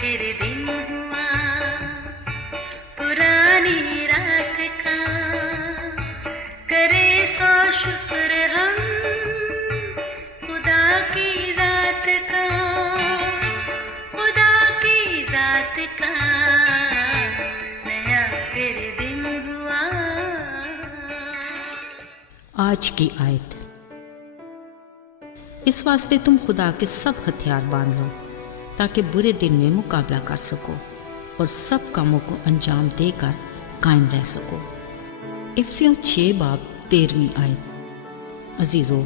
پھر دن ہوا پرانی رات کا، کرے سو شکر ہم خدا کی ذات کا، خدا کی ذات کا نیا پھر دن ہوا۔ آج کی آیت، اس واسطے تم خدا کے سب ہتھیار باندھ لو تاکہ برے دن میں مقابلہ کر سکو اور سب کاموں کو انجام دے کر قائم رہ سکو۔ افسیوں 6 باب 13 آیت۔ عزیزو،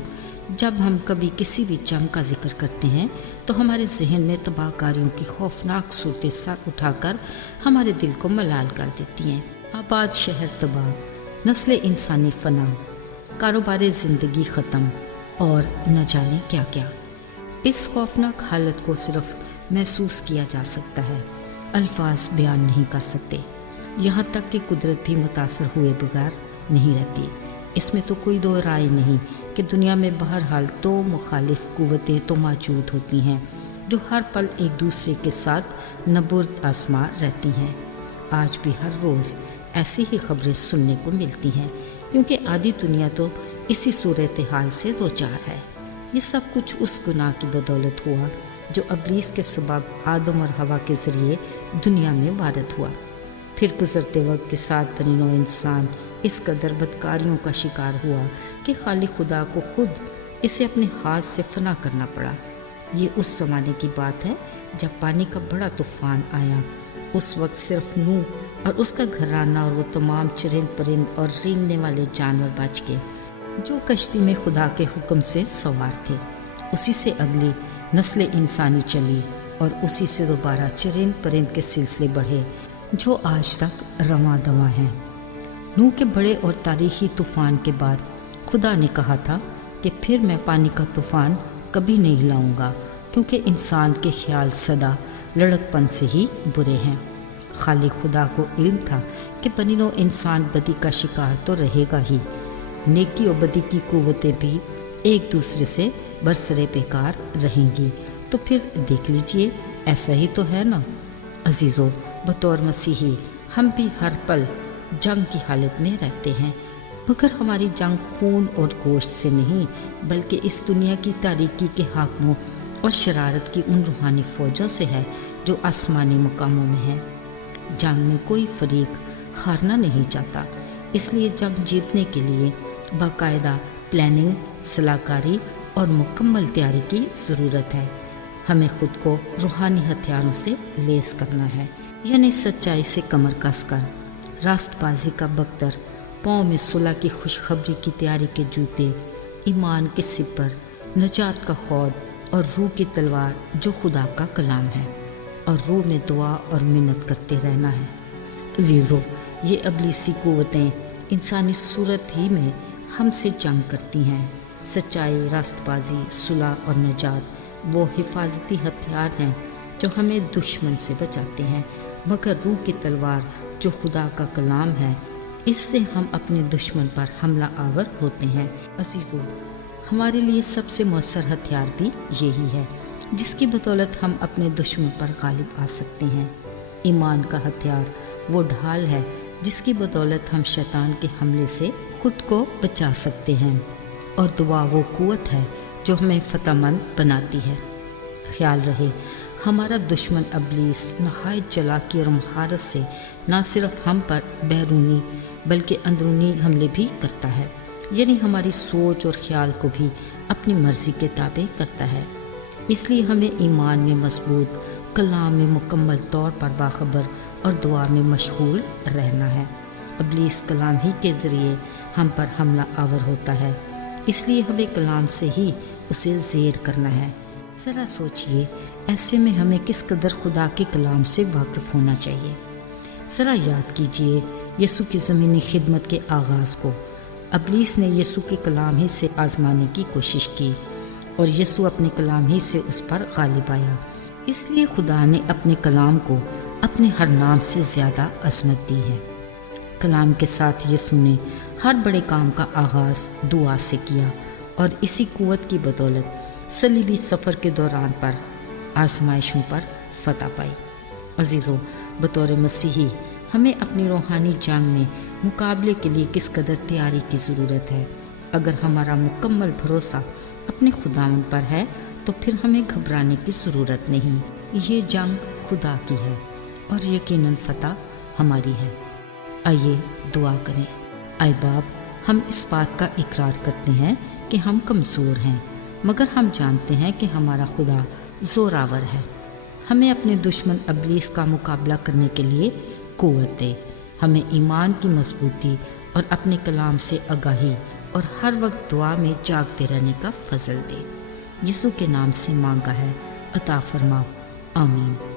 جب ہم کبھی کسی بھی جنگ کا ذکر کرتے ہیں تو ہمارے ذہن میں تباہ کاریوں کی خوفناک صورتیں سر اٹھا کر ہمارے دل کو ملال کر دیتی ہیں۔ آباد شہر تباہ، نسل انسانی فنا، کاروبار زندگی ختم اور نہ جانے کیا کیا۔ اس خوفناک حالت کو صرف محسوس کیا جا سکتا ہے، الفاظ بیان نہیں کر سکتے۔ یہاں تک کہ قدرت بھی متاثر ہوئے بغیر نہیں رہتی۔ اس میں تو کوئی دو رائے نہیں کہ دنیا میں بہرحال 2 مخالف قوتیں تو موجود ہوتی ہیں جو ہر پل ایک دوسرے کے ساتھ نبرد آزما رہتی ہیں۔ آج بھی ہر روز ایسی ہی خبریں سننے کو ملتی ہیں، کیونکہ آدھی دنیا تو اسی صورتحال سے دوچار ہے۔ یہ سب کچھ اس گناہ کی بدولت ہوا جو ابلیس کے سبب آدم اور حوا کے ذریعے دنیا میں وارد ہوا۔ پھر گزرتے وقت کے ساتھ بنی نوع انسان اس قدر بدکاریوں کا شکار ہوا کہ خالق خدا کو خود اسے اپنے ہاتھ سے فنا کرنا پڑا۔ یہ اس زمانے کی بات ہے جب پانی کا بڑا طوفان آیا۔ اس وقت صرف نوح اور اس کا گھرانہ اور وہ تمام چرند پرند اور رینگنے والے جانور بچ گئے جو کشتی میں خدا کے حکم سے سوار تھے۔ اسی سے اگلی نسل انسانی چلی اور اسی سے دوبارہ چرند پرند کے سلسلے بڑھے جو آج تک رواں دواں ہیں۔ نوح کے بڑے اور تاریخی طوفان کے بعد خدا نے کہا تھا کہ پھر میں پانی کا طوفان کبھی نہیں لاؤں گا، کیونکہ انسان کے خیال سدا لڑکپن سے ہی برے ہیں۔ خالق خدا کو علم تھا کہ بنی نوع انسان بدی کا شکار تو رہے گا ہی، نیکی اور بدی کی قوتیں بھی ایک دوسرے سے برسرے پیکار رہیں گی۔ تو پھر دیکھ لیجئے، ایسا ہی تو ہے نا۔ عزیزو، بطور مسیحی ہم بھی ہر پل جنگ کی حالت میں رہتے ہیں، مگر ہماری جنگ خون اور گوشت سے نہیں بلکہ اس دنیا کی تاریکی کے حاکموں اور شرارت کی ان روحانی فوجوں سے ہے جو آسمانی مقاموں میں ہیں۔ جنگ میں کوئی فریق ہارنا نہیں چاہتا، اس لیے جنگ جیتنے کے لیے باقاعدہ پلاننگ، صلاح کاری اور مکمل تیاری کی ضرورت ہے۔ ہمیں خود کو روحانی ہتھیاروں سے لیس کرنا ہے، یعنی سچائی سے کمر کس کر، راست بازی کا بکتر، پاؤں میں صلح کی خوشخبری کی تیاری کے جوتے، ایمان کے سپر، نجات کا خود اور روح کی تلوار جو خدا کا کلام ہے، اور روح میں دعا اور منت کرتے رہنا ہے۔ عزیزو، یہ ابلیسی قوتیں انسانی صورت ہی میں ہم سے جنگ کرتی ہیں۔ سچائی، راست بازی، صلح اور نجات وہ حفاظتی ہتھیار ہیں جو ہمیں دشمن سے بچاتے ہیں، مگر روح کی تلوار جو خدا کا کلام ہے، اس سے ہم اپنے دشمن پر حملہ آور ہوتے ہیں۔ عزیزو، ہمارے لیے سب سے مؤثر ہتھیار بھی یہی ہے جس کی بدولت ہم اپنے دشمن پر غالب آ سکتے ہیں۔ ایمان کا ہتھیار وہ ڈھال ہے جس کی بدولت ہم شیطان کے حملے سے خود کو بچا سکتے ہیں، اور دعا وہ قوت ہے جو ہمیں فتح مند بناتی ہے۔ خیال رہے، ہمارا دشمن ابلیس نہایت چالاکی اور مہارت سے نہ صرف ہم پر بیرونی بلکہ اندرونی حملے بھی کرتا ہے، یعنی ہماری سوچ اور خیال کو بھی اپنی مرضی کے تابع کرتا ہے۔ اس لیے ہمیں ایمان میں مضبوط، کلام میں مکمل طور پر باخبر اور دعا میں مشغول رہنا ہے۔ ابلیس کلام ہی کے ذریعے ہم پر حملہ آور ہوتا ہے، اس لیے ہمیں کلام سے ہی اسے زیر کرنا ہے۔ ذرا سوچئے، ایسے میں ہمیں کس قدر خدا کے کلام سے واقف ہونا چاہیے۔ ذرا یاد کیجئے یسوع کی زمینی خدمت کے آغاز کو۔ ابلیس نے یسوع کے کلام ہی سے آزمانے کی کوشش کی اور یسوع اپنے کلام ہی سے اس پر غالب آیا۔ اس لیے خدا نے اپنے کلام کو اپنے ہر نام سے زیادہ عظمت دی ہے۔ کلام کے ساتھ یسوع نے ہر بڑے کام کا آغاز دعا سے کیا، اور اسی قوت کی بدولت صلیبی سفر کے دوران پر آزمائشوں پر فتح پائی۔ عزیزو، بطور مسیحی ہمیں اپنی روحانی جنگ میں مقابلے کے لیے کس قدر تیاری کی ضرورت ہے۔ اگر ہمارا مکمل بھروسہ اپنے خداوند پر ہے تو پھر ہمیں گھبرانے کی ضرورت نہیں۔ یہ جنگ خدا کی ہے اور یقیناً فتح ہماری ہے۔ آئیے دعا کریں۔ اے باپ، ہم اس بات کا اقرار کرتے ہیں کہ ہم کمزور ہیں، مگر ہم جانتے ہیں کہ ہمارا خدا زوراور ہے۔ ہمیں اپنے دشمن ابلیس کا مقابلہ کرنے کے لیے قوت دے، ہمیں ایمان کی مضبوطی اور اپنے کلام سے آگاہی اور ہر وقت دعا میں جاگتے رہنے کا فضل دے۔ یسوع کے نام سے مانگا ہے، عطا فرما، آمین۔